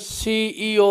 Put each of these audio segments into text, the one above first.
CEO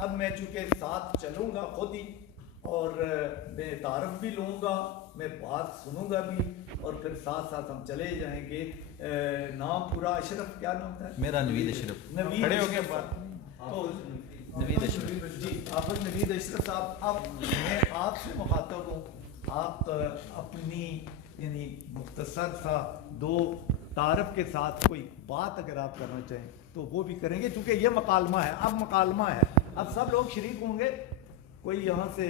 اب میں چونکہ ساتھ چلوں گا خود ہی اور میں تعارف بھی لوں گا, میں بات سنوں گا بھی, اور پھر ساتھ ساتھ ہم چلے جائیں گے. نام پورا اشرف, کیا نام تھا میرا نوید اشرف. نوید کھڑے ہو اشرف گئے صاحب. تو نوید اشرف. جی آپ نوید اشرف صاحب, اب میں آپ سے مخاطب ہوں. آپ اپنی یعنی مختصر سا دو تعارف کے ساتھ کوئی بات اگر آپ کرنا چاہیں تو وہ بھی کریں گے, چونکہ یہ مکالمہ ہے. اب مکالمہ ہے, اب سب لوگ شریک ہوں گے, کوئی یہاں سے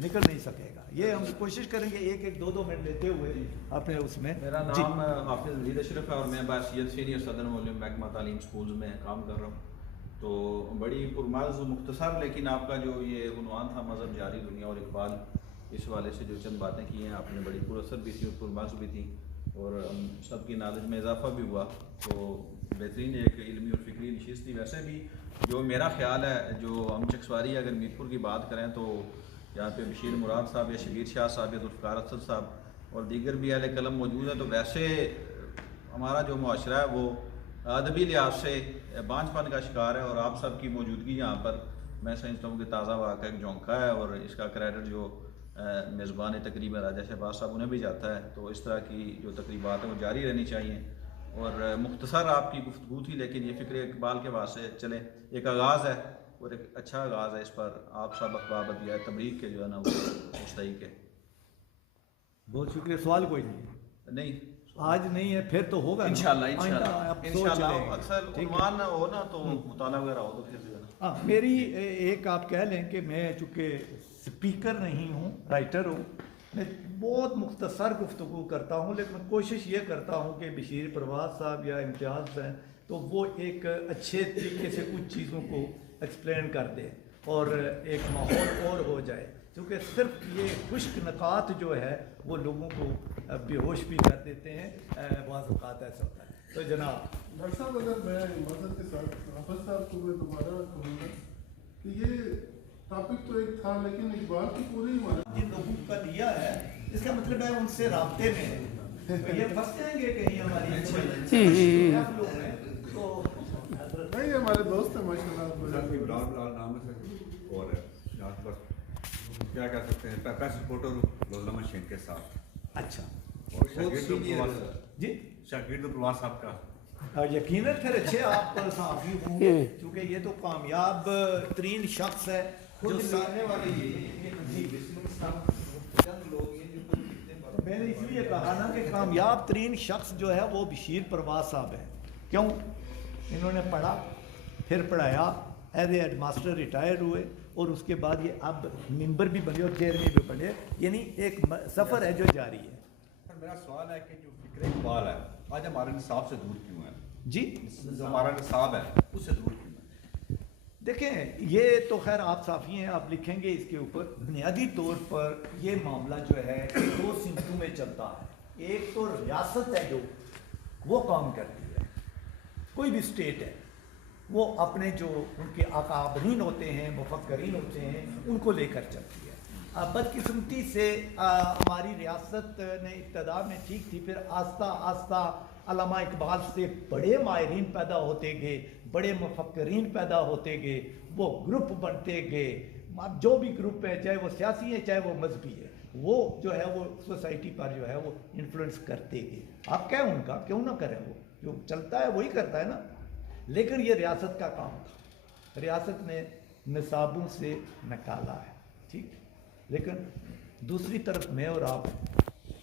نکل نہیں سکے گا. یہ ہم کوشش کریں گے ایک ایک دو منٹ لیتے ہوئے اپنے اس میں. میرا نام حافظ نوید اشرف ہے اور میں بحیثیت سینئر صدر معلم محکمہ تعلیم اسکولز میں کام کر رہا ہوں. تو بڑی پرمعرض و مختصر لیکن آپ کا جو یہ عنوان تھا مذہب جاری دنیا اور اقبال, اس حوالے سے جو چند باتیں کی ہیں آپ نے بڑی پراثر بھی تھی اور پرمعرض بھی تھی, اور ہم سب کی نالج میں اضافہ بھی ہوا. تو بہترین ایک علمی اور فکری نشست تھی. ویسے بھی جو میرا خیال ہے, جو ہم چکسواری اگر میرپور کی بات کریں تو یہاں پہ بشیر مراد صاحب یا شبیر شاہ صاحب یا ذوالفقار اسد صاحب اور دیگر بھی اہل قلم موجود ہیں. تو ویسے ہمارا جو معاشرہ ہے وہ ادبی لحاظ سے بانجھ پن کا شکار ہے, اور آپ سب کی موجودگی یہاں پر میں سمجھتا ہوں کہ تازہ واقعہ ایک جھونکا ہے, اور اس کا کریڈٹ جو میزبان تقریب راجہ شہباز صاحب انہیں بھی جاتا ہے. تو اس طرح کی جو تقریبات ہیں وہ جاری رہنی چاہیے. اور مختصر آپ کی گفتگو تھی, لیکن یہ فکر اقبال کے واسطے چلیں, ایک آغاز ہے اور ایک اچھا آغاز ہے. اس پر آپ سب اخبار یا تبریک کے جو ہے نا وہ مستحق ہے. بہت شکریہ. سوال کوئی نہیں ہے؟ نہیں آج نہیں ہے, پھر تو ہوگا انشاءاللہ. انشاءاللہ اکثر عنوان ہو نا تو مطالعہ وغیرہ ہو تو پھر جو ہے نا. میری ایک آپ کہہ لیں کہ میں چونکہ سپیکر نہیں ہوں, رائٹر ہوں, میں بہت مختصر گفتگو کرتا ہوں, لیکن کوشش یہ کرتا ہوں کہ بشیر پرواز صاحب یا امتیاز ہیں تو وہ ایک اچھے طریقے سے کچھ چیزوں کو ایکسپلین کر دیں اور ایک ماحول اور ہو جائے, کیونکہ صرف یہ خشک نکات جو ہے وہ لوگوں کو بے ہوش بھی کر دیتے ہیں, بعض اوقات ایسا ہوتا ہے. تو جناب ڈاکٹر صاحب, اگر میں معذرت کے ساتھ حافظ صاحب کو میں دوبارہ کہوں گا کہ یہ ٹاپک تو ایک تھا, لیکن اقبال کی پوری جن لوگوں کا لیا ہے اس کا مطلب ہے ان سے رابطے میں ہے. یہ پھنس جائیں گے کہیں ہماری تو نہیں, ہمارے دوست ہیں ماشاء اللہ. بلال نام ہے سر, اور یہاں پر کیا کہہ سکتے ہیں پیپر سپورٹر روزنامہ شین کے ساتھ. اچھا جی, شاگرد پرواز صاحب کا یقیناً پھر اچھے آپ صحافی ہوں گے, کیونکہ یہ تو کامیاب ترین شخص ہے جو سامنے والے. میں نے اس لیے کہا نا کہ کامیاب ترین شخص جو ہے وہ بشیر پرواز صاحب ہے. کیوں؟ انہوں نے پڑھا, پھر پڑھایا, as a head master retire ہوئے, اور اس کے بعد یہ اب ممبر بھی بنے اور چیئرمین بھی بنے, یعنی ایک سفر ہے جو جاری ہے. میرا سوال ہے کہ جو فکر اقبال ہے آج ہمارے نصاب سے دور کیوں ہے؟ جی, جو ہمارا نصاب ہے اس سے دور کیوں ہے؟ دیکھیں یہ تو خیر آپ صحافی ہیں, آپ لکھیں گے اس کے اوپر. بنیادی طور پر یہ معاملہ جو ہے دو سمتوں میں چلتا ہے. ایک تو ریاست ہے جو وہ کام کرتی ہے, کوئی بھی اسٹیٹ ہے وہ اپنے جو ان کے اکابرین ہوتے ہیں, مفکرین ہوتے ہیں, ان کو لے کر چلتی ہے. بدقسمتی سے ہماری ریاست نے ابتدا میں ٹھیک تھی, پھر آہستہ آہستہ علامہ اقبال سے بڑے ماہرین پیدا ہوتے گئے, بڑے مفکرین پیدا ہوتے گئے, وہ گروپ بنتے گئے. اب جو بھی گروپ ہے, چاہے وہ سیاسی ہے چاہے وہ مذہبی ہے, وہ جو ہے وہ سوسائٹی پر جو ہے وہ انفلوئنس کرتے گئے. آپ کہیں ان کا کیوں نہ کریں, وہ جو چلتا ہے وہی کرتا ہے نا. لیکن یہ ریاست کا کام تھا, ریاست نے نصابوں سے نکالا ہے, ٹھیک. لیکن دوسری طرف میں اور آپ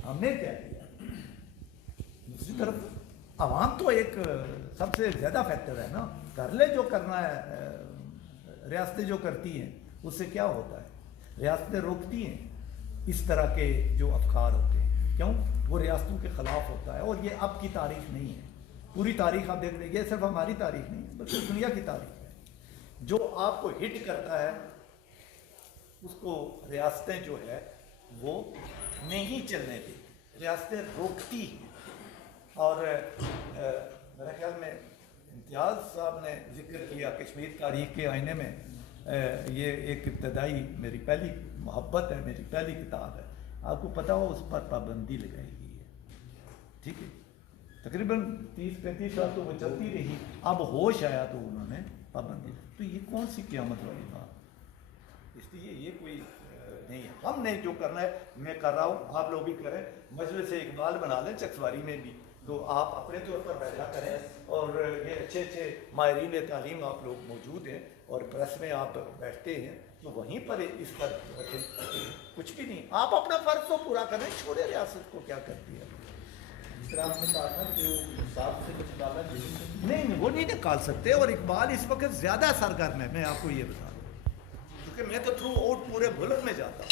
ہم نے کیا کیا, دوسری طرف عوام تو ایک سب سے زیادہ فیکٹر ہے نا. کر لے جو کرنا ہے, ریاستیں جو کرتی ہیں اس سے کیا ہوتا ہے, ریاستیں روکتی ہیں اس طرح کے جو افکار ہوتے ہیں. کیوں؟ وہ ریاستوں کے خلاف ہوتا ہے. اور یہ اب کی تاریخ نہیں ہے, پوری تاریخ آپ دیکھ لیں, یہ صرف ہماری تاریخ نہیں بلکہ دنیا کی تاریخ ہے. جو آپ کو ہٹ کرتا ہے اس کو ریاستیں جو ہے وہ نہیں چلنے دی, ریاستیں روکتی ہیں. اور میرے خیال میں امتیاز صاحب نے ذکر کیا کشمیر تاریخ کے آئینے میں, یہ ایک ابتدائی میری پہلی محبت ہے, میری پہلی کتاب ہے. آپ کو پتہ ہو اس پر پابندی لگائی گئی ہے, ٹھیک ہے. تقریباً 30-35 سال تو وہ چلتی رہی, اب ہوش آیا تو انہوں نے پابندی. تو یہ کون سی قیامت والی بات؟ اس لیے یہ کوئی نہیں ہے. ہم نے جو کرنا ہے میں کر رہا ہوں, آپ لوگ بھی کریں. مجلس اقبال بنا لیں چکسواری میں بھی, تو آپ اپنے طور پر بیٹھا کریں, اور یہ اچھے اچھے ماہرین تعلیم آپ لوگ موجود ہیں, اور پریس میں آپ بیٹھتے ہیں, تو وہیں پر اس پر رکھیں. کچھ بھی نہیں, آپ اپنا فرض تو پورا کریں, چھوڑے ریاست کو کیا کرتی ہے. اس طرح آپ نے کہا تھا کہ وہ صاحب سے کچھ ڈالا نہیں, وہ نہیں نکال سکتے, اور اقبال اس وقت زیادہ سرگرم ہے, میں آپ کو یہ بتا دوں, کیونکہ میں تو تھرو آؤٹ پورے ملک میں جاتا ہوں.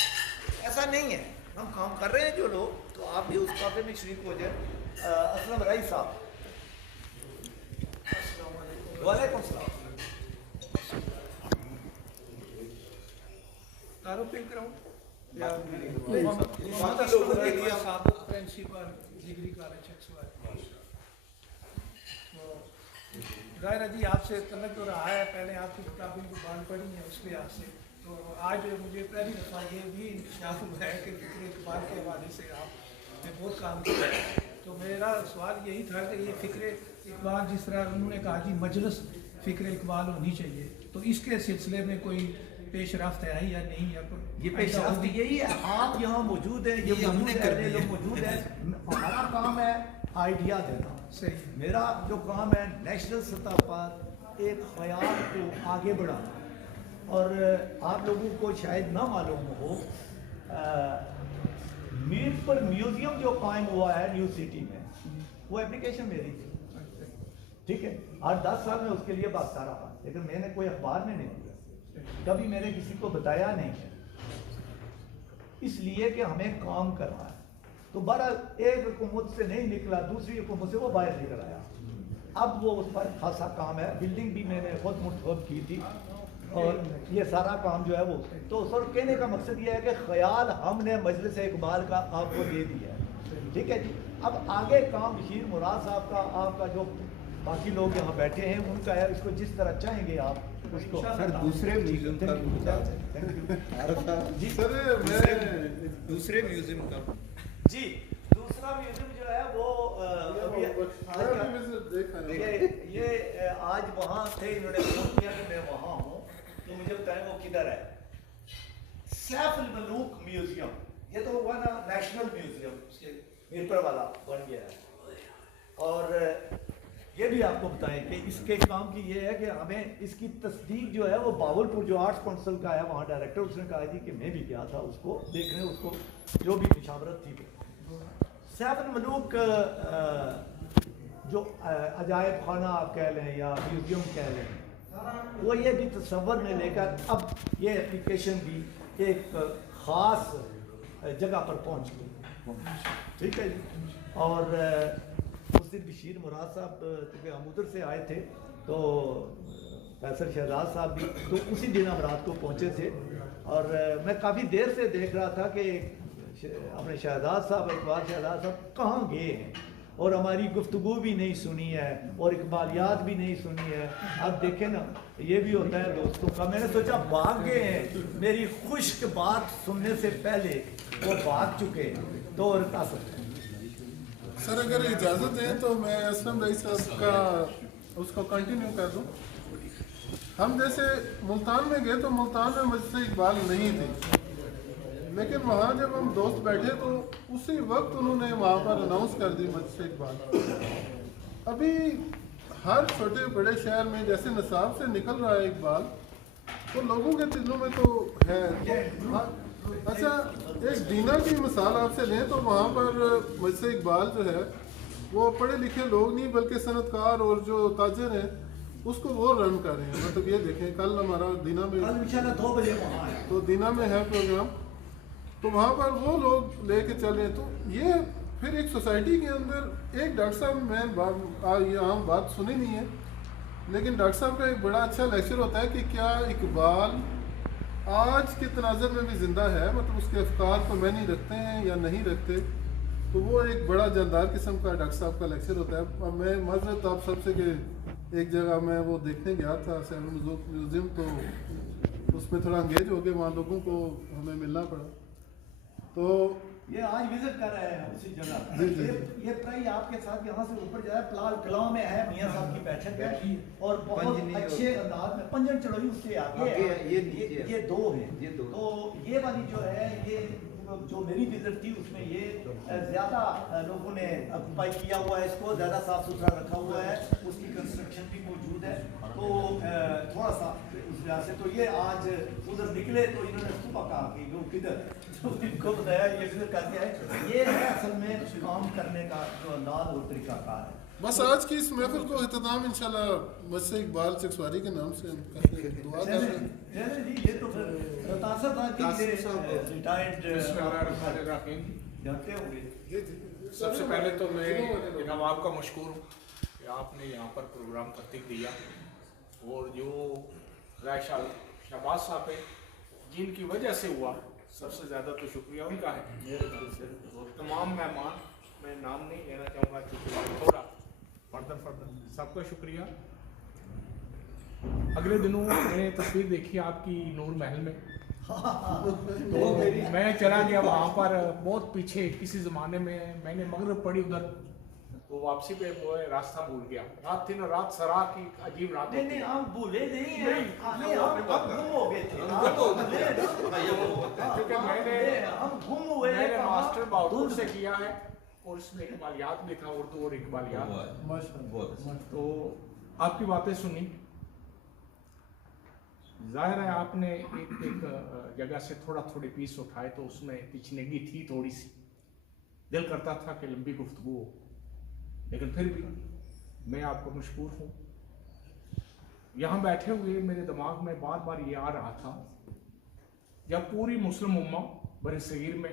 ایسا نہیں ہے, ہم کام کر رہے ہیں جو لوگ, تو آپ بھی اس کافے میں شریک ہو جائیں. اسلم رائی صاحب. وعلیکم السلام. ظاہر ہے جی آپ سے تعلق تو رہا ہے, پہلے آپ کی کتابیں کو بان پڑھی ہیں اس لحاظ سے, تو آج مجھے پہلی دفعہ یہ بھی انکشاف ہوا ہے کہ فکر اقبال کے حوالے سے آپ نے بہت کام کیا ہے. تو میرا سوال یہی تھا کہ یہ فکر اقبال, جس طرح انہوں نے کہا جی مجلس فکر اقبال ہونی چاہیے, تو اس کے سلسلے میں کوئی پیش رفت ہے یا نہیں, یا یہ پیش رفت یہی ہے, آپ یہاں موجود ہیں, یہ ہم نے کرنے لوگ موجود ہیں. ہمارا کام ہے آئیڈیا دینا. صحیح. میرا جو کام ہے نیشنل سطح پر ایک خیال کو آگے بڑھانا. اور آپ لوگوں کو شاید نہ معلوم ہو, میر پر میوزیم جو قائم ہوا ہے نیو سٹی میں, وہ اپلیکیشن میری تھی, ٹھیک ہے. 8-10 سال میں اس کے لیے بات سارا تھا, لیکن میں نے کوئی اخبار میں نہیں دیا, کبھی میں نے کسی کو بتایا نہیں ہے, اس لیے کہ ہمیں کام کرنا ہے. تو بہرحال ایک حکومت سے نہیں نکلا, دوسری حکومت سے وہ باہر نکل آیا. اب وہ اس پر خاصا کام ہے, بلڈنگ بھی میں نے خود منتخب کی تھی, اور یہ سارا کام جو ہے وہ. تو سر کہنے کا مقصد یہ ہے کہ خیال ہم نے مجلس اقبال کا آپ کو دے دیا ہے, ٹھیک ہے جی. اب آگے کام بشیر مراد صاحب کا, آپ کا جو باقی لوگ یہاں بیٹھے ہیں ان کا ہے, اس کو جس طرح چاہیں گے آپ اس کو. سر دوسرے میوزیم کا جی سر میں دوسرے میوزیم کا جی, دوسرا میوزیم جو ہے وہ یہ آج وہاں تھے, انہوں نے فون کیا کہ میں وہاں ہوں, تو مجھے بتائیں وہ کدھر ہے. سیف الملوک میوزیم, یہ تو ہوا نا نیشنل میوزیم, میرپور والا بن گیا ہے. اور یہ بھی آپ کو بتائیں کہ اس کے کام کی یہ ہے کہ ہمیں اس کی تصدیق جو ہے وہ باولپور جو آرٹس کونسل کا ہے وہاں ڈائریکٹر, اس نے کہا جی کہ میں بھی گیا تھا اس کو دیکھنے, اس کو جو بھی مشاورت تھی. سیف الملوک جو عجائب خانہ آپ کہہ لیں یا میوزیم کہہ لیں, وہ یہ بھی تصور میں لے کر اب یہ اپلیکیشن بھی ایک خاص جگہ پر پہنچ گئی, ٹھیک ہے جی. اور اس دن بشیر مراد صاحب کیونکہ ہم ادھر سے آئے تھے, تو فیصل شہزاد صاحب بھی تو اسی دن ہم رات کو پہنچے تھے. اور میں کافی دیر سے دیکھ رہا تھا کہ اپنے شہزاد صاحب, اقبال شہزاد صاحب کہاں گئے ہیں, اور ہماری گفتگو بھی نہیں سنی ہے, اور اقبالیات بھی نہیں سنی ہے. اب دیکھیں نا, یہ بھی ہوتا ہے دوستوں کا. میں نے سوچا بھاگ گئے ہیں, میری خشک بات سننے سے پہلے وہ بھاگ چکے ہیں, تو اور کہا سکتے ہیں. سر اگر اجازت ہے تو میں اسلم رائی صاحب کا اس کو کنٹینیو کر دوں. ہم جیسے ملتان میں گئے تو ملتان میں مجلس اقبال نہیں تھی, لیکن وہاں جب ہم دوست بیٹھے تو اسی وقت انہوں نے وہاں پر اناؤنس کر دی مجلس اقبال. ابھی ہر چھوٹے بڑے شہر میں جیسے نصاب سے نکل رہا ہے اقبال, تو لوگوں کے دلوں میں تو ہے. اچھا ایک دینا کی مثال آپ سے لیں تو وہاں پر مجلس اقبال جو ہے وہ پڑھے لکھے لوگ نہیں بلکہ صنعت کار اور جو تاجر ہیں اس کو وہ رن کر رہے ہیں. مطلب یہ دیکھیں کل ہمارا دینا میں انشاءاللہ 2 بجے وہاں ہے, تو دینا میں ہے پروگرام, تو وہاں پر وہ لوگ لے کے چلے. تو یہ پھر ایک سوسائٹی کے اندر ایک ڈاکٹر صاحب, میں یہ عام بات سنی نہیں ہے, لیکن ڈاکٹر صاحب کا ایک بڑا اچھا لیکچر ہوتا ہے کہ کیا اقبال آج کے تناظر میں بھی زندہ ہے, مطلب اس کے افکار کو معنی رکھتے ہیں یا نہیں رکھتے. تو وہ ایک بڑا جاندار قسم کا ڈاکٹر صاحب کا لیکچر ہوتا ہے. اب میں معذرت آپ سب سے کہ ایک جگہ میں وہ دیکھنے گیا تھا سیون میوزیم, تو اس میں تھوڑا انگیج ہو گئے, وہاں لوگوں کو ہمیں ملنا پڑا. تو یہ آج وزٹ کر رہے ہیں اسی جگہ جی، جی، یہ پرائی آپ کے ساتھ یہاں سے اوپر جا رہا ہے، پلال قلعہ میں ہے، میاں صاحب کی بیٹھک ہے اور بہت اچھے انداز میں پنجن چڑھوئی اس سے آگے ہے، یہ دو ہیں، تو یہ والی جو ہے یہ جو میری وزٹ تھی اس میں یہ زیادہ لوگوں نے اکوپائی کیا ہوا ہے، اس کو زیادہ صاف ستھرا رکھا ہوا ہے، اس کی کنسٹرکشن بھی موجود ہے، تو تھوڑا سا اس لحاظ سے تو یہ آج ادھر نکلے تو انہوں نے صبح کہا کہ وہ کدھر جو ان کو بتایا یہ وزٹ کر کے آئے، یہ ہے اصل میں کام کرنے کا جو انداز اور طریقہ کار ہے۔ بس آج کی اس محفل کو اختتام انشاءاللہ مسجد اقبال چکسواری کے نام سے ہم کرتے ہیں، دعا کر رہے ہیں۔ جی یہ تو پھر تاثر تھا کہ ریٹائرڈ جانتے ہوں گے۔ سب سے پہلے تو میں جناب آپ کا مشکور ہوں کہ آپ نے یہاں پر پروگرام ترتیب دیا، اور جو شہباز صاحب ہے جن کی وجہ سے ہوا، سب سے زیادہ تو شکریہ ان کا ہے، اور تمام مہمان میں نام نہیں لینا چاہوں گا کیونکہ تھوڑا فردر سب کا شکریہ۔ اگلے دنوں میں نے تصویر دیکھی آپ کی نور محل میں، تو میں چلا گیا وہاں پر بہت پیچھے، کسی زمانے میں نے مغرب پڑھی ادھر، تو واپسی پہ وہ راستہ بھول گیا، رات تھی نا، رات سرا کی عجیب رات نہیں ہم بھولے نہیں ہیں، ہم گم ہو گئے تھے، کیونکہ ہم گم ہوئے، میں نے ماسٹر بہادر سے کیا ہے اور اس میں اقبالیات بھی تھا، اردو اور اقبالیات، تو آپ کی باتیں سنی، ظاہر ہے آپ نے ایک جگہ سے تھوڑی پیس اٹھائے تو اس میں پیچنگی تھی تھوڑی سی، دل کرتا تھا کہ لمبی گفتگو ہو، لیکن پھر بھی میں آپ کو مشکور ہوں۔ یہاں بیٹھے ہوئے میرے دماغ میں بار بار یہ آ رہا تھا، جب پوری مسلم امہ بر صغیر میں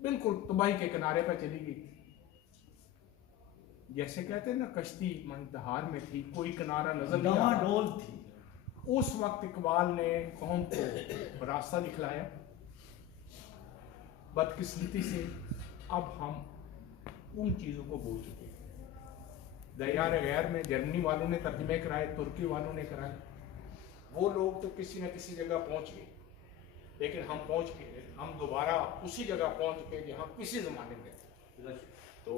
بالکل تباہی کے کنارے پہ چلی گئی، جیسے کہتے ہیں نا کشتی منتہار میں تھی، کوئی کنارہ نظر نہیں آ رہا، ڈول تھی، اس وقت اقبال نے قوم کو راستہ دکھلایا۔ بدقسمتی سے اب ہم ان چیزوں کو بھول چکے ہیں۔ دیار غیر میں جرمنی والوں نے ترجمے کرائے، ترکی والوں نے کرائے، وہ لوگ تو کسی نہ کسی جگہ پہنچ گئے، لیکن ہم پہنچ گئے، ہم دوبارہ اسی جگہ پہنچ گئے جہاں کسی زمانے میں تھے۔ تو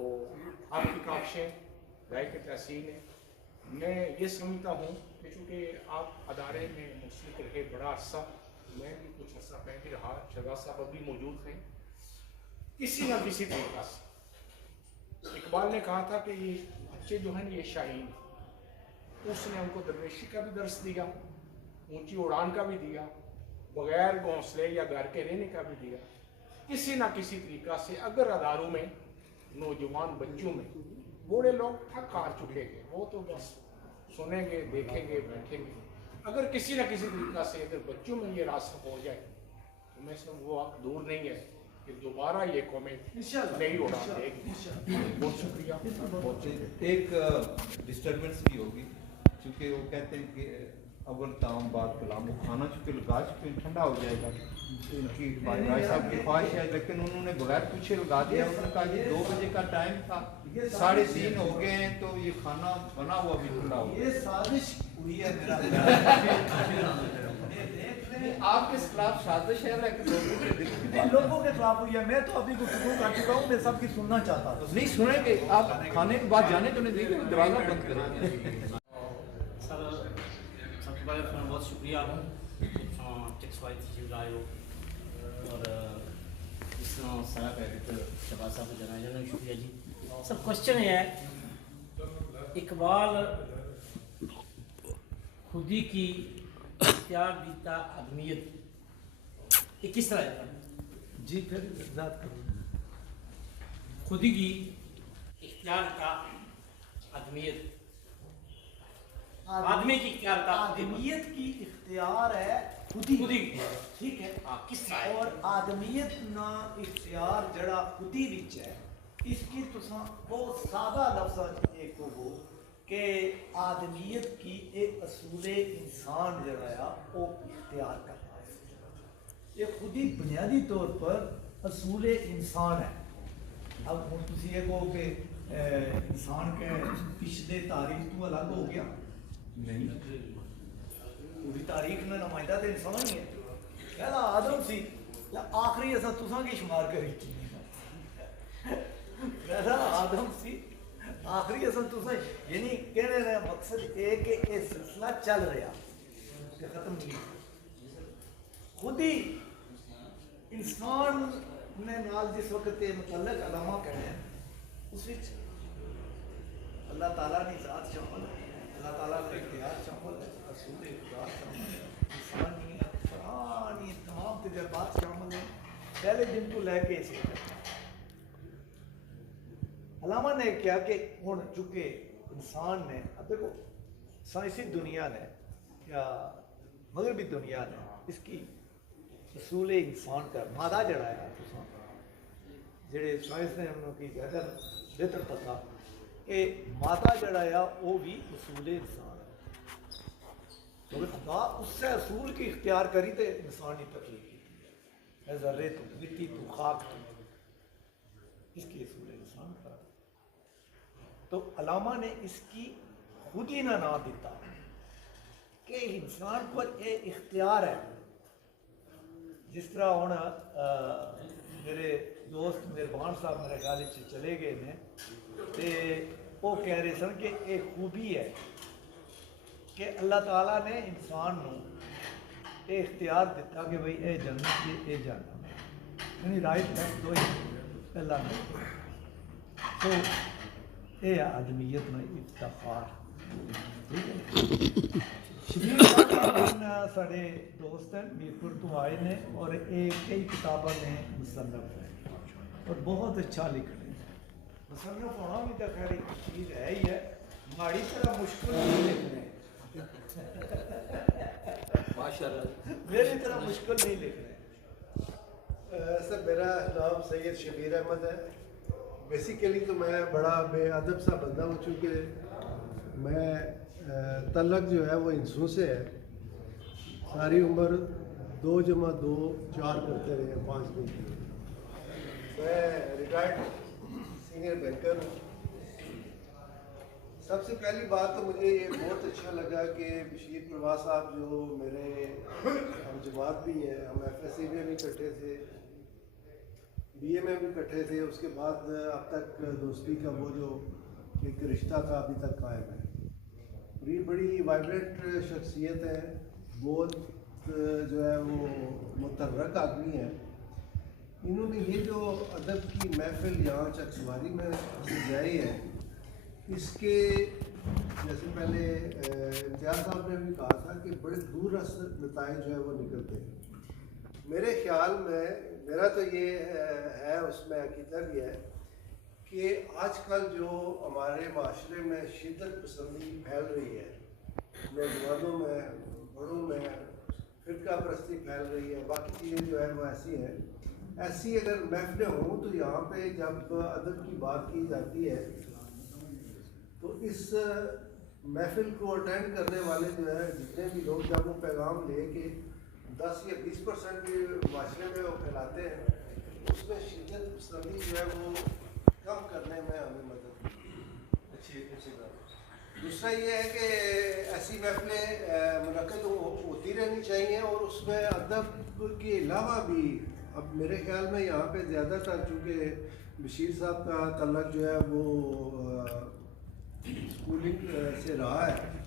آپ کی کاوشیں رائے کے تحسین ہے، میں یہ سمجھتا ہوں کہ چونکہ آپ ادارے میں منسلک رہے بڑا عرصہ، میں بھی کچھ عرصہ پہلے رہا، شہباز صاحب ابھی موجود ہیں، کسی نہ کسی طریقہ سے اقبال نے کہا تھا کہ یہ بچے جو ہیں یہ شاہین، اس نے ان کو درویشی کا بھی درس دیا، اونچی اڑان کا بھی دیا، بغیر گھونسلے یا گھر کے رہنے کا بھی دیا، کسی نہ کسی طریقہ سے اگر اداروں میں نوجوان بچوں میں بوڑھے لوگ تھک ہار چکے گے، وہ تو بس سنیں گے، دیکھیں گے، بیٹھیں گے، اگر کسی نہ کسی طریقہ سے اگر بچوں میں یہ راستہ ہو جائے تو میں سمجھ وہ وقت دور نہیں ہے کہ دوبارہ یہ قومیں نہیں اڑا دے گی۔ بہت شکریہ۔ ایک ڈسٹربنس بھی ہوگی، چونکہ وہ کہتے ہیں کہ اول تام بعد کلام، وہ کھانا چونکہ لگا چکے ٹھنڈا ہو جائے گا، ان کی بھائی صاحب کی خواہش ہے، لیکن انہوں نے بغیر پوچھے لگا دیا، انہوں نے کہا یہ 2 بجے کا ٹائم تھا، 3:30 ہو گئے ہیں، تو یہ کھانا بنا ہوا بھی ٹھنڈا ہو گیا۔ یہ سازش ہوئی ہے میرا آپ کے خلاف سازش ہے کہ لوگوں کے خلاف ہوئی ہے، میں تو ابھی گفتگو کر چکا ہوں، میں سب کی سننا چاہتا ہوں۔ نہیں سنیں گے، آپ کھانے کے بعد جانے تو نہیں دیں گے، دروازہ بند کریں۔ سر سب سے پہلے بہت شکریہ ٹیکسوائز تشریف لائے ہو، اور اس طرح سارا کریڈٹ شہباز صاحب کو جنائے جانا شکریہ جی۔ سر کوشچن یہ ہے، اقبال خودی کی اختیار دیتا آدمیت، یہ کس طرح ہے جی پھر ذات کروں، خودی کی اختیار کا آدمیت، آدمی کی اختیار کا آدمیت کی اختیار ہے خودی، ٹھیک ہے، کس طرح ہے؟ اور آدمیت نا اختیار جڑا خودی وچ ہے، اس کی تساں بہت سادہ لفظ ایک ہو کہ آدمیت کی ایک اصول انسان جڑا ہے وہ اختیار کرنا ہے، یہ خودی بنیادی طور پر اصول انسان ہے۔ اب ہوں تسی یہ کہو کہ انسان کے پچھلے تاریخ تو الگ ہو گیا نہیں، پوری تاریخ میں نمائندہ تو انسان ہی ہے، پہلا آدم سی، آخری ایسا تساں کی شمار کری پہلا آدم سی آخری ایسا تساں یعنی کہنے کا مقصد ہے کہ یہ سلسلہ چل رہا کہ ختم نہیں خود ہی انسان نے نال جس وقت متعلق علامہ کہنے ہیں اس وچ اللہ تعالیٰ نے ذات شامل ہے اللہ تعالیٰ کا اختیار شامل ہے رسول اختیار شامل ہے انسانی پرانی تمام تجربات شامل ہیں پہلے دن کو لے کے اسے علامہ نے کیا کہ ہوں چونکہ انسان نے اب دیکھو سائنسی دنیا نے یا مغربی دنیا نے اس کی اصول انسان کا مادہ جڑا ہے جڑے سائنس نے ہم کی زیادہ بہتر پتا کہ مادہ جڑا ہے وہ بھی اصول انسان ہے کیونکہ خدا اس سے اصول کی اختیار کری تو انسانی تخلیق کی ذرے تو مٹی تو خاک تو اس کی اصول انسان کا تو علامہ نے اس کی خود ہی نہ نام دیتا کہ انسان پر یہ اختیار ہے جس طرح ہوں میرے دوست مہربان صاحب میرے خیال چلے گئے ہیں تو وہ کہہ رہے سن کہ یہ خوبی ہے کہ اللہ تعالیٰ نے انسان نو یہ اختیار دیتا کہ بھئی اے جنت یہ جاننا یعنی رائٹ ہے تو ہی اللہ نے تو یہ آدمیت میں افتخار ٹھیک ہے شبیر صاحب سارے دوست ہیں میرپور تو آئے ہیں اور کئی کتابیں نے مصنف ہیں اور بہت اچھا لکھ رہے ہیں مصنف ہونا بھی تو خیر ایک چیز ہے ہی ہے ماڑی طرح مشکل نہیں لکھ رہے میری طرح مشکل نہیں لکھ رہے سر میرا نام سید شبیر احمد ہے بیسیکلی تو میں بڑا بے ادب سا بندہ ہوں چونکہ میں تعلق جو ہے وہ انسوں سے ہے ساری عمر 2 × 2 4 کرتے رہے 5 دن میں ریٹائرڈ سینئر بینکر ہوں سب سے پہلی بات تو مجھے یہ بہت اچھا لگا کہ بشیر پرواز صاحب جو میرے ہم جماعت بھی ہیں ہم ایف ایس سی میں بھی اکٹھے تھے بی اے میں بھی اکٹھے تھے اس کے بعد اب تک دوستی کا وہ جو ایک رشتہ تھا ابھی تک قائم ہے یہ بڑی وائبرنٹ شخصیت ہے بہت جو ہے وہ متحرک آدمی ہے انہوں نے یہ جو ادب کی محفل یہاں چک سواری میں سجائی ہے اس کے جیسے پہلے امتیاز صاحب نے بھی کہا تھا کہ بڑے دور رس نتائج جو ہے وہ نکلتے ہیں میرے خیال میں میرا تو یہ ہے اس میں عقیدہ بھی ہے کہ آج کل جو ہمارے معاشرے میں شدت پسندی پھیل رہی ہے نوجوانوں میں بڑوں میں فرقہ پرستی پھیل رہی ہے باقی چیزیں جو ہے وہ ایسی ہیں ایسی اگر محفلیں ہوں تو یہاں پہ جب ادب کی بات کی جاتی ہے تو اس محفل کو اٹینڈ کرنے والے جو ہے جتنے بھی لوگ جب وہ پیغام لے کے 10 یا 20% کے معاشرے میں وہ پھیلاتے ہیں اس میں شدت پسندی جو ہے وہ کم کرنے میں ہمیں مدد اچھی بات دوسرا یہ ہے کہ ایسی محفلیں منعقد ہوتی رہنی چاہیے اور اس میں ادب کے علاوہ بھی اب میرے خیال میں یہاں پہ زیادہ تر چونکہ بشیر صاحب کا تعلق جو ہے وہ اسکولنگ سے رہا ہے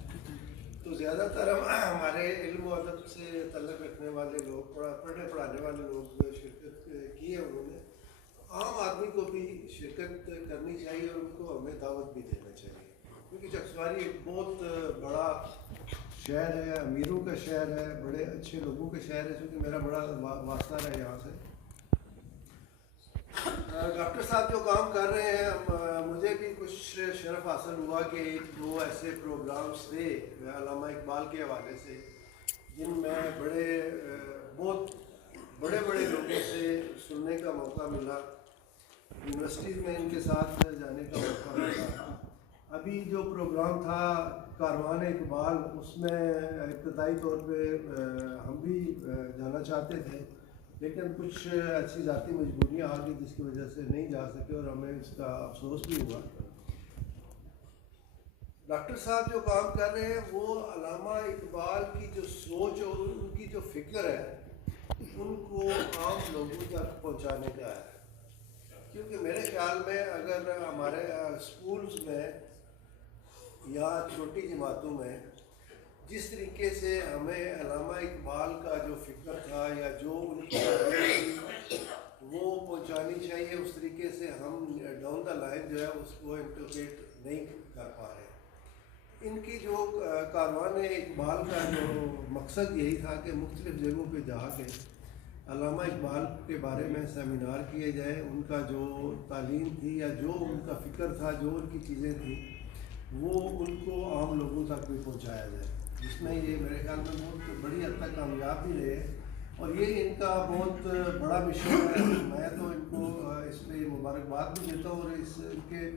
تو زیادہ تر ہمارے علم و ادب سے تعلق رکھنے والے لوگ پڑھنے پڑھانے والے لوگ شرکت کی ہے انہوں نے عام آدمی کو بھی شرکت کرنی چاہیے اور ان کو ہمیں دعوت بھی دینا چاہیے کیونکہ چکسواری ایک بہت بڑا شہر ہے امیروں کا شہر ہے بڑے اچھے لوگوں کا شہر ہے چونکہ میرا بڑا واسطہ ہے یہاں سے ڈاکٹر صاحب جو کام کر رہے ہیں مجھے بھی کچھ شرف حاصل ہوا کہ 2 ایسے پروگرامز تھے علامہ اقبال کے حوالے سے جن میں بہت بڑے لوگوں سے سننے کا موقع ملا یونیورسٹیز میں ان کے ساتھ جانے کا موقع ملا ابھی جو پروگرام تھا کاروان اقبال اس میں ابتدائی طور پہ ہم بھی جانا چاہتے تھے لیکن کچھ ایسی ذاتی مجبوریاں آ گئی جس کی وجہ سے نہیں جا سکے اور ہمیں اس کا افسوس بھی ہوا ڈاکٹر صاحب جو کام کر رہے ہیں وہ علامہ اقبال کی جو سوچ اور ان کی جو فکر ہے ان کو عام لوگوں تک پہنچانے کا ہے. کیونکہ میرے خیال میں اگر ہمارے اسکولز میں یا چھوٹی جماعتوں میں جس طریقے سے ہمیں علامہ اقبال کا جو فکر تھا یا جو ان کی وہ پہنچانی چاہیے، اس طریقے سے ہم ڈاؤن دا لائن جو ہے اس کو انٹرپریٹ نہیں کر پا رہے. ان کی جو کاروان اقبال کا جو مقصد یہی تھا کہ مختلف جگہوں پہ جا کے علامہ اقبال کے بارے میں سیمینار کیے جائے، ان کا جو تعلیم تھی یا جو ان کا فکر تھا، جو ان کی چیزیں تھیں، وہ ان کو عام لوگوں تک بھی پہنچایا جائے. جس میں یہ میرے خیال میں بہت بڑی حد تک کامیاب بھی رہے اور یہ ان کا بہت بڑا مشن ہے. میں تو ان کو اس پہ مبارکباد بھی دیتا ہوں اور اس ان کے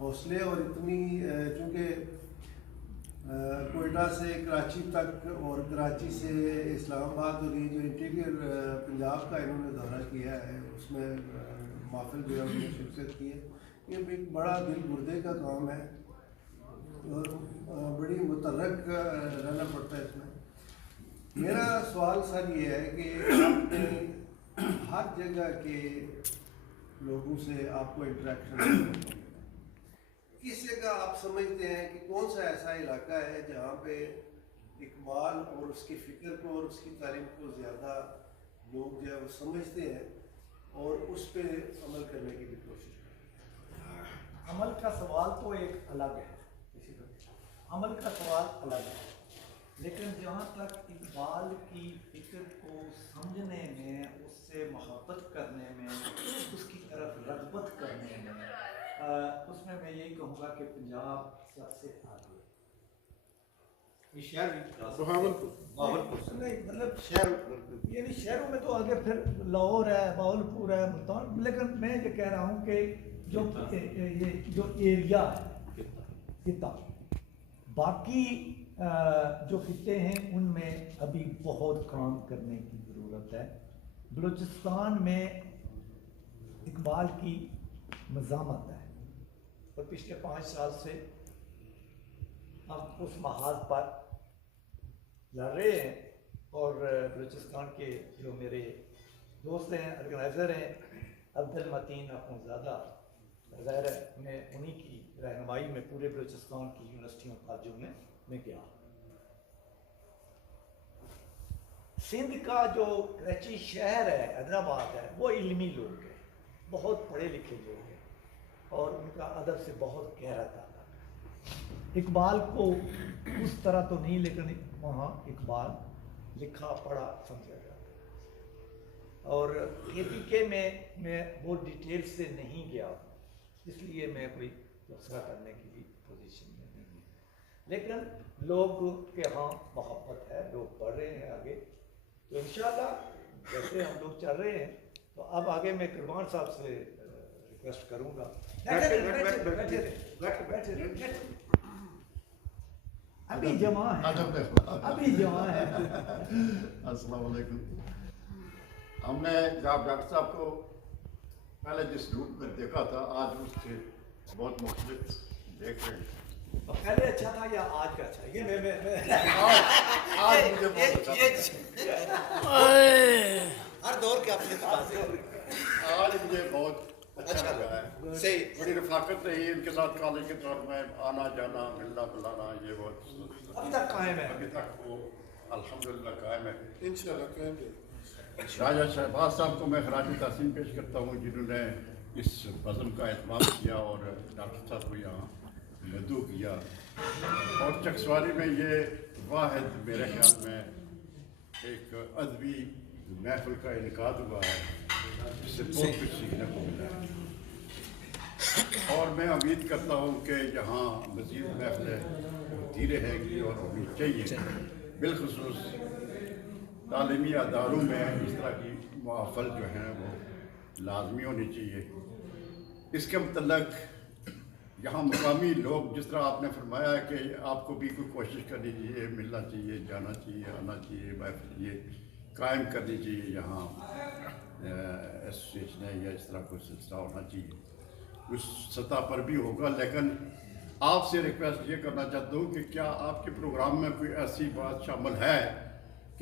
حوصلے اور اتنی چونکہ کوئٹہ سے کراچی تک اور کراچی سے اسلام آباد اور یہ جو انٹیریئر پنجاب کا انہوں نے دورہ کیا ہے، اس میں محفل جو ہے انہوں نے شرکت کی ہے. یہ بھی بڑا دل گردے کا کام ہے اور بڑی متحرک رہنا پڑتا ہے اس میں. میرا سوال سر یہ ہے کہ آپ نے ہر جگہ کے لوگوں سے آپ کو انٹریکشن، کس جگہ آپ سمجھتے ہیں کہ کون سا ایسا علاقہ ہے جہاں پہ اقبال اور اس کی فکر کو اور اس کی تعلیم کو زیادہ لوگ جو ہے وہ سمجھتے ہیں اور اس پہ عمل کرنے کی بھی کوشش کرتے ہیں؟ عمل کا سوال تو ایک الگ ہے، عمل کا سوال الگ ہے، لیکن جہاں تک اقبال کی فکر کو سمجھنے میں، اس سے محبت کرنے میں، اس کی طرف رغبت کرنے میں، اس میں یہی کہوں گا کہ پنجاب سب سے آگے. یہ شہر باولپور نہیں، مطلب یعنی شہروں میں تو آگے پھر لاہور ہے، باولپور ہے، ملتان، لیکن میں یہ کہہ رہا ہوں کہ جو ایریا ہے خطہ، باقی جو خطے ہیں ان میں ابھی بہت کام کرنے کی ضرورت ہے. بلوچستان میں اقبال کی مزاحمت ہے اور پچھلے 5 سال سے ہم اس محاذ پر لڑ رہے ہیں اور بلوچستان کے جو میرے دوست ہیں، آرگنائزر ہیں، عبد المتین اپنا زیادہ ظاہر ہے، میں انہی کی رہنمائی میں پورے بلوچستان کی یونیورسٹیوں کالجوں میں گیا. سندھ کا جو کراچی شہر ہے، حیدرآباد ہے، وہ علمی لوگ ہیں، بہت پڑھے لکھے لوگ ہیں اور ان کا ادب سے بہت گہرا تعلق. اقبال کو اس طرح تو نہیں، لیکن وہاں اقبال لکھا پڑھا سمجھا جاتا. اور اے پی کے میں بہت ڈیٹیل سے نہیں گیا، اس لیے میں کوئی تبصرہ کرنے کی بھی پوزیشن میں نہیں ہوں. لیکن لوگ کے ہاں محبت ہے، لوگ پڑھ رہے ہیں آگے. تو انشاءاللہ جیسے ہم لوگ چل رہے ہیں، تو اب آگے میں قربان صاحب سے ریکویسٹ کروں گا. ابھی جمع ہے. السلام علیکم. ہم نے ڈاکٹر صاحب کو پہلے جس روپ میں دیکھا تھا، آج اس سے بہت مختلف دیکھ رہے ہیں. پہلے اچھا تھا یا آج کا اچھا؟ یہ آج مجھے بہت اچھا، ہر دور کے اپنے آج مجھے بہت اچھا لگا ہے. صحیح، بڑی رفاقت رہی ان کے ساتھ کالج کے طور میں آنا جانا، ملنا ملانا، یہ بہت ابھی تک قائم ہے. ابھی تک وہ الحمدللہ قائم ہے. انشاءاللہ قائم ہے. راجہ شہباز صاحب کو میں خراج تحسین پیش کرتا ہوں، جنہوں نے اس بزم کا اہتمام کیا اور ڈاکٹر صاحب کو یہاں مدعو کیا. اور چکسواری میں یہ واحد میرے خیال میں ایک ادبی محفل کا انعقاد ہوا ہے جس سے بہت کچھ سیکھنے کو ملا ہے. اور میں امید کرتا ہوں کہ یہاں مزید محفلیں ہوتی رہے گی اور ہونی چاہیے. بالخصوص تعلیمی اداروں میں اس طرح کی محافل جو ہیں وہ لازمی ہونی چاہیے. اس کے متعلق یہاں مقامی لوگ، جس طرح آپ نے فرمایا ہے کہ آپ کو بھی کوئی کوشش کرنی چاہیے، ملنا چاہیے، جانا چاہیے، آنا چاہیے، محفل یہ قائم کرنی چاہیے، یہاں ایسوسیشن ہے یا اس طرح کوئی سلسلہ ہونا چاہیے. اس سطح پر بھی ہوگا. لیکن آپ سے ریکویسٹ یہ کرنا چاہتا ہوں کہ کیا آپ کے پروگرام میں کوئی ایسی بات شامل ہے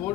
2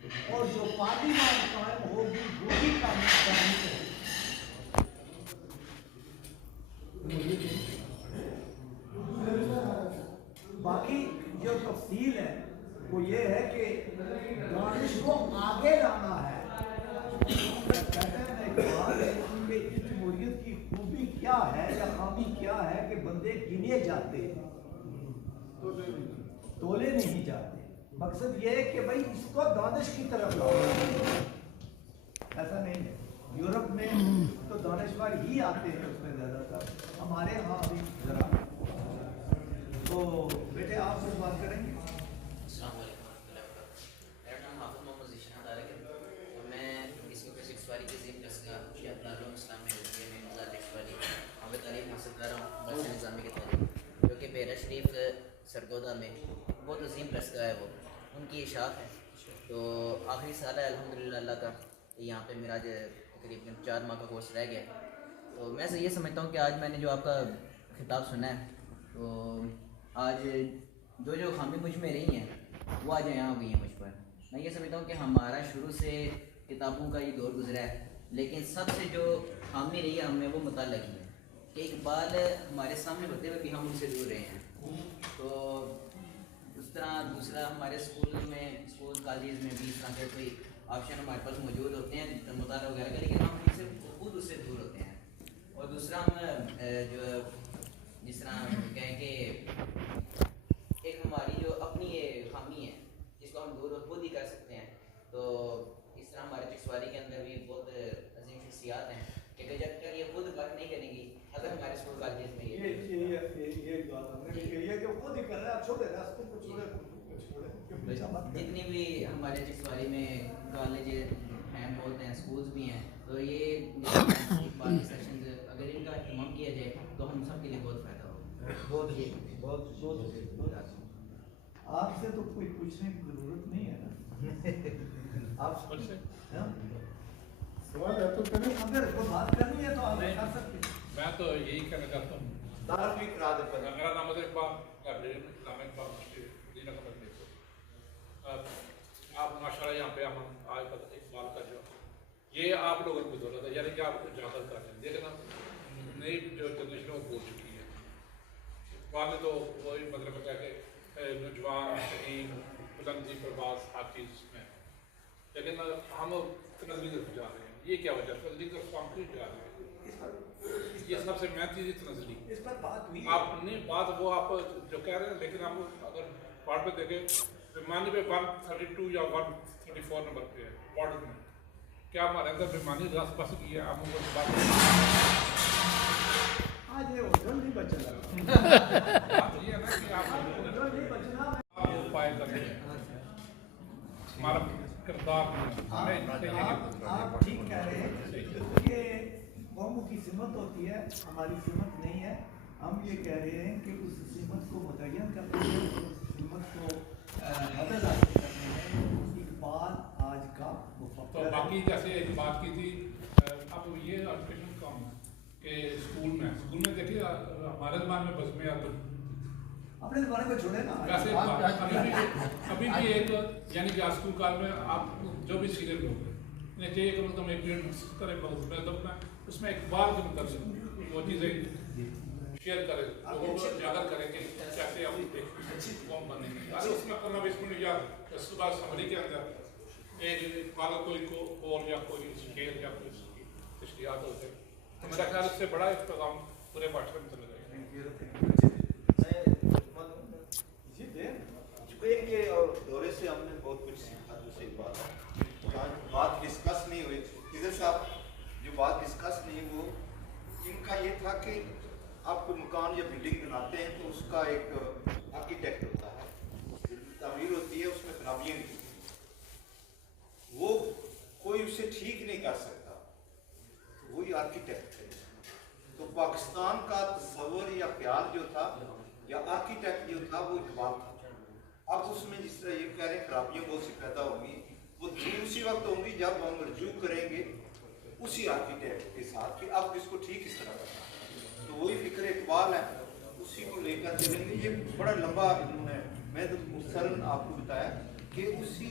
اور جو پارلیمان قائم ہوگی وہ بھی قانون باقی جو تفصیل ہے وہ یہ ہے کہ دانش کو آگے لانا ہے. کہ جمہوریت کی خوبی کیا ہے یا خامی کیا ہے کہ بندے گنے جاتے ہیں, تولے نہیں جاتے. مقصد یہ ہے کہ بھائی اس کو دانش کی طرف لاؤ. ایسا نہیں ہے. یورپ میں تو دانشور ہی آتے ہیں اس میں زیادہ تر. ہمارے ہاں ابھی ذرا تو بیٹے آپ سے بات کریں گے. السلام علیکم ورحمۃ اللہ وبرکاتہ. میرا نام حافظ محمد ذیشان طارق ہے. میں اس وقت سکسواری کے ضمن کا دارالعلوم اسلامیہ میں مزار سکسواری وہاں پہ تعلیم حاصل کر رہا ہوں برس نظامی کے تعلیم, جو کہ بیرا شریف سرگودا میں بہت عظیم رسگاہ ہے. وہ ان کی اشاعت ہے. تو آخری سال ہے الحمدللہ اللہ کا. یہاں پہ میرا تقریباً 4 ماہ کا کورس رہ گیا. تو میں یہ سمجھتا ہوں کہ آج میں نے جو آپ کا خطاب سنا ہے تو آج جو خامی مجھ میں رہی ہیں وہ آج یہاں ہوئی ہیں مجھ پر. میں یہ سمجھتا ہوں کہ ہمارا شروع سے کتابوں کا یہ دور گزرا ہے, لیکن سب سے جو خامی رہی ہے ہم میں وہ مطالعہ کی ہے کہ اقبال ہمارے سامنے ہوتے ہوئے بھی ہم ان سے دور رہے ہیں. تو اس طرح دوسرا ہمارے اسکول کالجز میں بھی اس طرح کے کوئی آپشن ہمارے پاس موجود ہوتے ہیں مطالعہ وغیرہ کا, لیکن ہم ان سے خود اس سے دور ہوتے ہیں. اور دوسرا ہم جو جس طرح کہیں کہ ایک ہماری جو اپنی یہ خامی ہے جس کو ہم دور خود ہی کر سکتے ہیں. تو اس طرح ہمارے چکسواری کے اندر بھی بہت عظیم شخصیات ہیں کہ جب تک یہ خود بات نہیں کریں گی اگر ہمارے اسکول کالجز میں جتنی بھی ہمارے چکسواری میں کالج ہیں بہت ہیں اسکولس بھی ہیں, تو یہ باقی سیشنز اگر ان کا اہتمام کیا جائے تو ہم سب کے لیے بہت فائدہ ہوگا. بہت آپ سے تو کوئی پوچھنے کی ضرورت نہیں ہے نا. آپ سوال ہے تو کریں. اگر کوئی بات کرنی ہے تو آپ کر سکتے ہیں. میں تو یہی کہنا چاہتا ہوں. میرا نام ہے اقبال, لائبریری میں اسلامک مدینہ کا مدنی. آپ ماشاء اللہ یہاں پہ ہم آج اقبال کا جو یہ آپ لوگوں کو ضرورت ہے, یعنی کہ آپ اجازت کر رہے ہیں. لیکن نئی جو جنریشن وہ بول چکی ہے. اقبال نے تو وہی مطلب کہا کہ نوجوان شہید بلندی پرواز ہر چیز میں, لیکن ہم تنزلی طرف جا رہے ہیں. یہ کیا وجہ ہے تنزلی طرف ہم کیوں جا رہے ہیں؟ یہ سب سے مین چیز تنزلی. اس پر بات ہوئی آپ نہیں بات وہ آپ جو کہہ رہے ہیں, لیکن آپ اگر پارٹ پہ دیکھیں بیمانی پہ 132 یا 134 نمبر پہ ہے بارڈر میں. کیا ہمارے اندر بیمانی راست پاس کی ہے؟ آپ کو بات آج یہ ہوٹل نہیں بچنا. بات یہ ہے نا کہ آپ پائے کرتے ہیں ہمارا کردار. آپ ٹھیک کہہ رہے ہیں کہ قوموں کی سمت ہوتی ہے, ہماری سمت نہیں ہے. ہم یہ کہہ رہے ہیں کہ اس سمت کو متعین کرتے ہیں, اس سمت کو بدل کرتے ہیں. اقبال آج کا تو باقی جیسے ایک بات کی تھی اب یہ ایجوکیشن کام کہ اسکول میں دیکھیے ہمارے زبان میں بس میں اپنے زمانے میں چھوڑے نا. ویسے ابھی بھی ایک یعنی کہ اسکول کال میں آپ جو بھی سینئر لوگ ہیں چاہیے کہ تم ایک پیریڈ کریں اس میں اقبال کے متعلق وہ چیزیں شیئر کریں, لوگوں کو اجاگر کریں کہ کیسے ہم ایک قوم بنیں گے. اس میں کرنا بھی اس میں یا صبح سمری کے اندر ایک اقبال کوئی اور یا کوئی شعر یا کوئی تشریحات ہوتے ہیں. تو میرا خیال اس سے بڑا اختتام پورے معاشرے میں چلے گا. کے دورے سے ہم نے بہت کچھ سیکھا. دوسری بات ڈسکس نہیں ہوئی ادھر صاحب, جو بات ڈسکس نہیں وہ ان کا یہ تھا کہ آپ کوئی مکان یا بلڈنگ بناتے ہیں تو اس کا ایک آرکیٹیکٹ ہوتا ہے, تعمیر ہوتی ہے, اس میں خرابیاں نہیں, وہ کوئی اسے ٹھیک نہیں کر سکتا, وہی آرکیٹیکٹ ہے. تو پاکستان کا تصور یا خیال جو تھا یا آرکیٹیکٹ جو تھا وہ اقبال تھا. اب اس میں جس طرح یہ کہہ رہے ہیں خرابیاں بہت سی پیدا ہوں گی, وہ اسی وقت ہوں گی جب ہم رجوع کریں گے اسی آرکیٹیکٹ کے ساتھ کہ اب اس کو ٹھیک اس طرح کرنا. تو وہی فکر اقبال ہے, اسی کو لے کر چلیں گے. یہ بڑا لمبا انہوں نے, میں تو مختصراً آپ کو بتایا کہ اسی